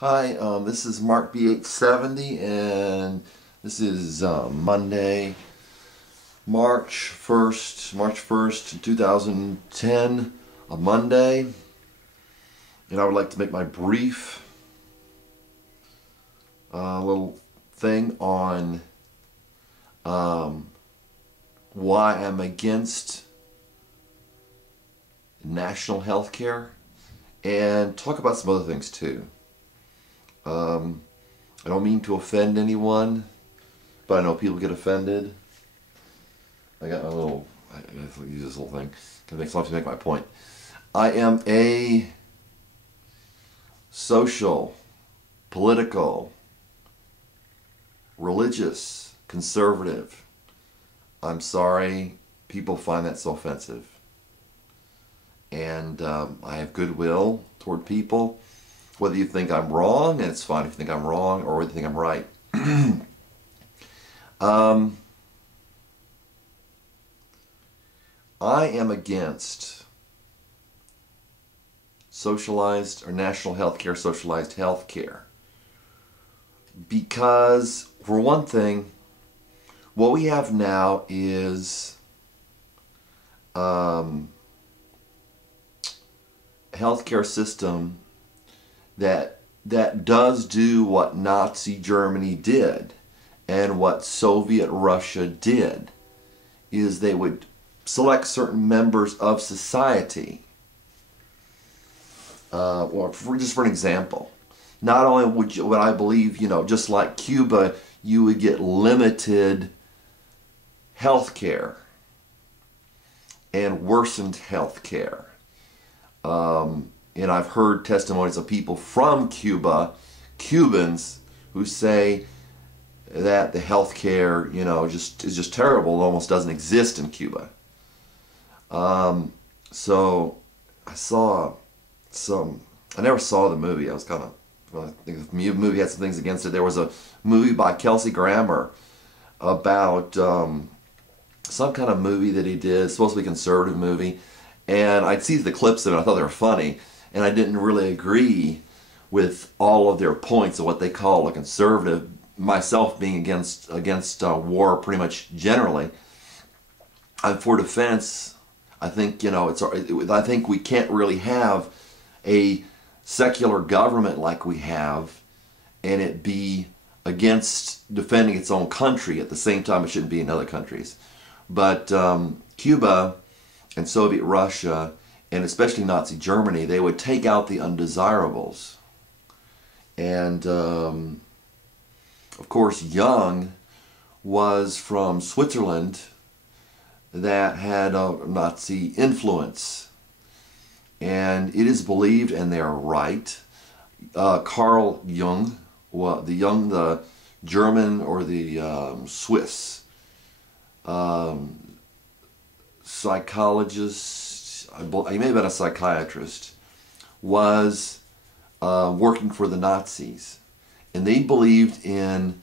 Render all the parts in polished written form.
Hi, this is Mark B870, and this is Monday, March 1st, 2010, a Monday, and I would like to make my brief little thing on why I'm against national health care, and talk about some other things too. I don't mean to offend anyone, but I know people get offended. I got my little, I use this little thing because it helps me make my point. I am a social, political, religious conservative. I'm sorry people find that so offensive. And I have goodwill toward people. Whether you think I'm wrong, and it's fine if you think I'm wrong, or whether you think I'm right. I am against socialized or national health care, socialized health care. Because, for one thing, what we have now is a healthcare system that does do what Nazi Germany did and what Soviet Russia did, is they would select certain members of society. Just for an example, not only would I believe, just like Cuba, you would get limited health care and worsened health care. And I've heard testimonies of people from Cuba, Cubans, who say that the health care, is just terrible. It almost doesn't exist in Cuba. So I never saw the movie. I was kind of, I think the movie had some things against it. There was a movie by Kelsey Grammer about some kind of movie that he did, supposed to be a conservative movie. And I'd see the clips of it, I thought they were funny. And I didn't really agree with all of their points of what they call a conservative, myself being against war pretty much generally. I'm for defense. I think, I think we can't really have a secular government like we have and it be against defending its own country. At the same time, it shouldn't be in other countries. But Cuba and Soviet Russia, and especially Nazi Germany, they would take out the undesirables. And, of course, Young was from Switzerland that had a Nazi influence. And it is believed, and they are right, Carl Jung, the German or the Swiss psychologist, he may have been a psychiatrist, was working for the Nazis. And they believed in,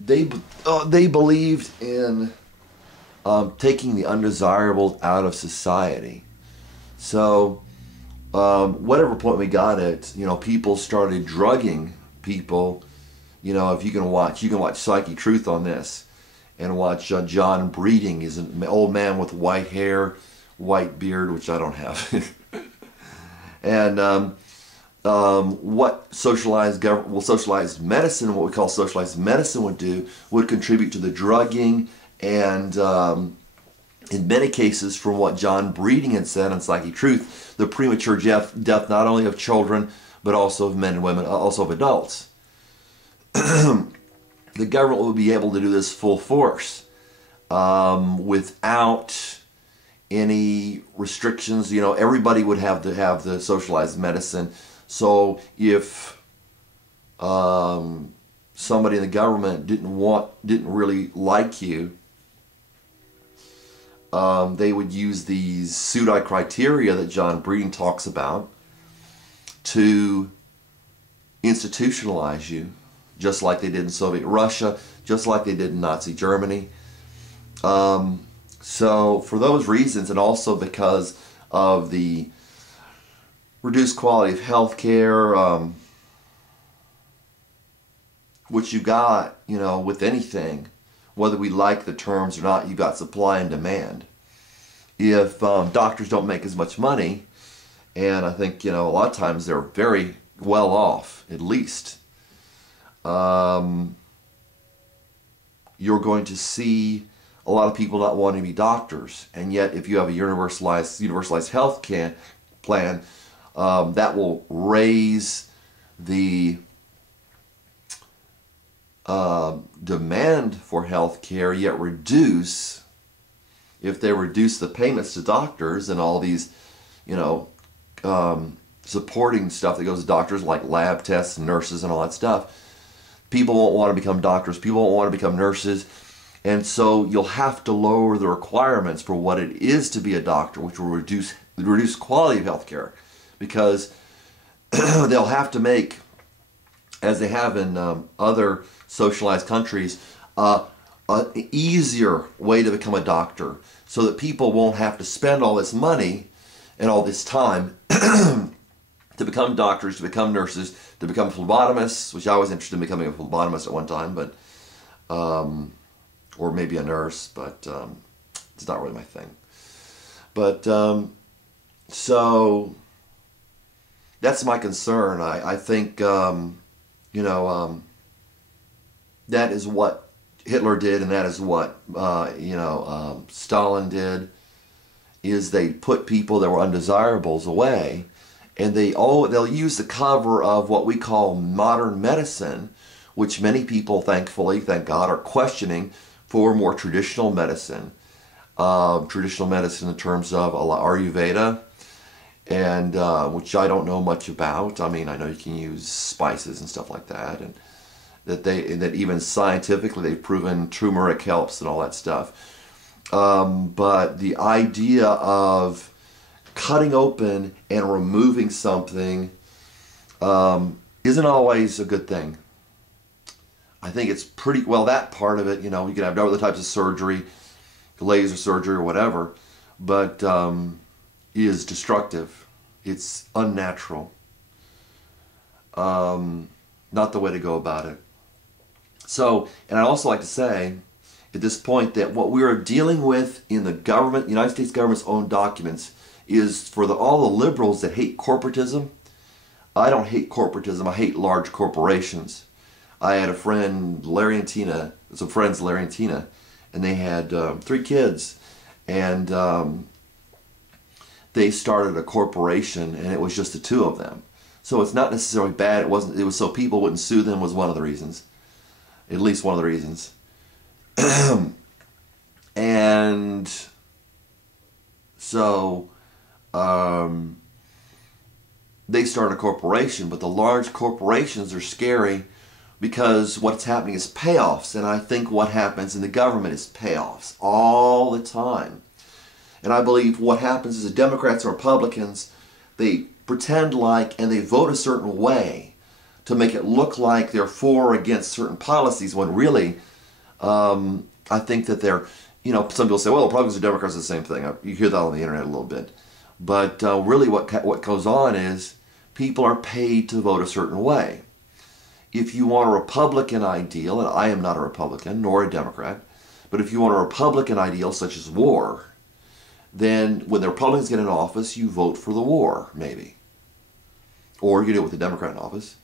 they believed in taking the undesirables out of society. So, whatever point we got at, people started drugging people. If you can watch Psyche Truth on this, and watch John Breeding. He's an old man with white hair, white beard, which I don't have. And what socialized medicine, what we call socialized medicine would do, would contribute to the drugging, and in many cases, from what John Breeding had said on Psyche Truth, the premature death not only of children, but also of men and women, also of adults. The government would be able to do this full force without any restrictions. Everybody would have to have the socialized medicine. So if somebody in the government didn't really like you, they would use these pseudo criteria that John Breeding talks about to institutionalize you, just like they did in Soviet Russia, just like they did in Nazi Germany. So for those reasons, and also because of the reduced quality of health care, which you got, with anything, whether we like the terms or not, you got supply and demand. If doctors don't make as much money, and I think, a lot of times they're very well off, at least, you're going to see a lot of people not wanting to be doctors. And yet, if you have a universalized health plan, that will raise the demand for health care, yet reduce, if they reduce the payments to doctors and all these, supporting stuff that goes to doctors like lab tests, nurses, and all that stuff, people won't want to become doctors, people won't want to become nurses, and so you'll have to lower the requirements for what it is to be a doctor, which will reduce quality of health care, because they'll have to make, as they have in other socialized countries, an easier way to become a doctor, so that people won't have to spend all this money and all this time to become doctors, to become nurses, to become phlebotomists, which I was interested in becoming a phlebotomist at one time, but or maybe a nurse, but it's not really my thing. But so that's my concern. I think that is what Hitler did, and that is what Stalin did. Is they put people that were undesirables away, and they'll use the cover of what we call modern medicine, which many people, thankfully, thank God, are questioning, for more traditional medicine. Traditional medicine in terms of Ayurveda, and which I don't know much about. I mean, I know you can use spices and stuff like that, and that even scientifically they've proven turmeric helps and all that stuff. But the idea of cutting open and removing something isn't always a good thing. I think it's pretty, well, that part of it, you can have other types of surgery, laser surgery or whatever, but is destructive. It's unnatural. Not the way to go about it. So, and I'd also like to say at this point that what we are dealing with in the government, United States government's own documents, is for all the liberals that hate corporatism. I don't hate corporatism, I hate large corporations. I had a friend, Larry and Tina, some friends, Larry and Tina, and they had 3 kids, and they started a corporation, and it was just the 2 of them. So it's not necessarily bad. It was so people wouldn't sue them, was one of the reasons. At least one of the reasons. And so they started a corporation, but the large corporations are scary because what's happening is payoffs, and I think what happens in the government is payoffs all the time. And I believe what happens is the Democrats and Republicans, they pretend like, and they vote a certain way to make it look like they're for or against certain policies, when really, I think that they're, some people say, well, Republicans and Democrats are the same thing. You hear that on the internet a little bit. But really what goes on is people are paid to vote a certain way. If you want a Republican ideal, and I am not a Republican nor a Democrat, but if you want a Republican ideal such as war, then when the Republicans get in office, you vote for the war, maybe. Or you do it with the Democrat in office.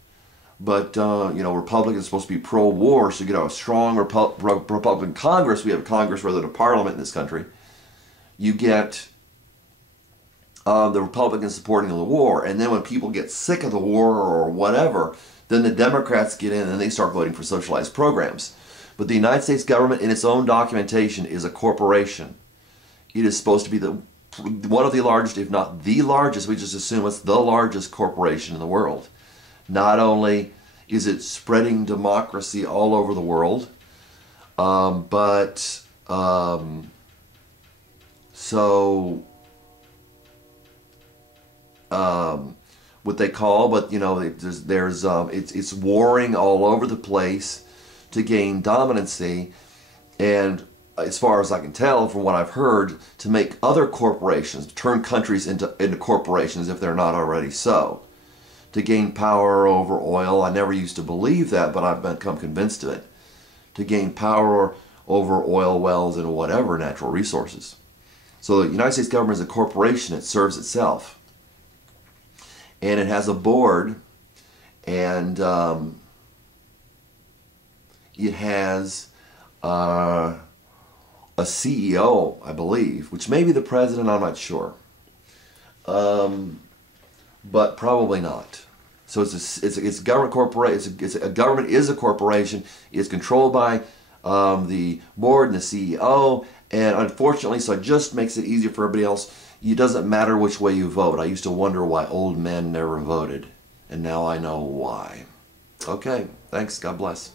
But, Republicans are supposed to be pro-war, so you get a strong Republican Congress. We have a Congress rather than a parliament in this country. You get the Republicans supporting the war, and then when people get sick of the war or whatever, then the Democrats get in and they start voting for socialized programs. But the United States government, in its own documentation, is a corporation. It is supposed to be one of the largest, if not the largest, we just assume it's the largest corporation in the world. Not only is it spreading democracy all over the world, but what they call, but it's warring all over the place to gain dominancy, and as far as I can tell from what I've heard, to make other corporations, turn countries into corporations if they're not already so. To gain power over oil. I never used to believe that, but I've become convinced of it. To gain power over oil wells and whatever natural resources. So the United States government is a corporation. It serves itself. And it has a board, and it has a CEO, I believe, which may be the president, I'm not sure. But probably not. So it's a government corporation. A government is a corporation. It's controlled by the board and the CEO, and unfortunately, so it just makes it easier for everybody else. It doesn't matter which way you vote. I used to wonder why old men never voted, and now I know why. Okay, thanks. God bless.